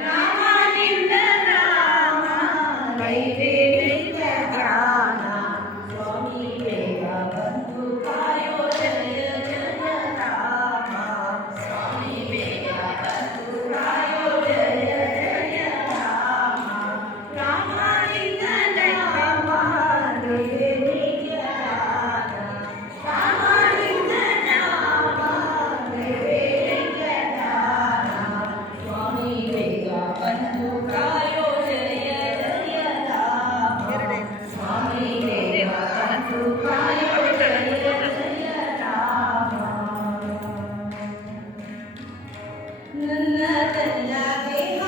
ರಾಮನಿಂದ ರಾಮ ಕೈವೇ ನಿತ್ಯ ಧ್ಯಾನ ಸ್ವಾಮಿ ಬೇಗ ಬಂದು ಕಾಯೋ ಜಯ ಜಯ ರಾಮ ಸ್ವಾಮಿ ಬೇಗ ಬಂದು ಕಾಯೋ ಜಯ ಜಯ ರಾಮ ರಾಮನಿಂದ ರಾಮ ಕೈವೇ ನಿತ್ಯ ಧ್ಯಾನ ರಾಮನಿಂದ ರಾಮ ಕೈವೇ ನಿತ್ಯ ಧ್ಯಾನ ಸ್ವಾಮಿ ಬೇಗ ಬಂದು ಕಾಯೋ ಜಯ ಜಯ ರಾಮ ಸ್ವಾಮಿ ಬೇಗ ಬಂದು ಕಾಯೋ ಜಯ ಜಯ ರಾಮ ನನ್ನ ತನ್ನ ದೇಹ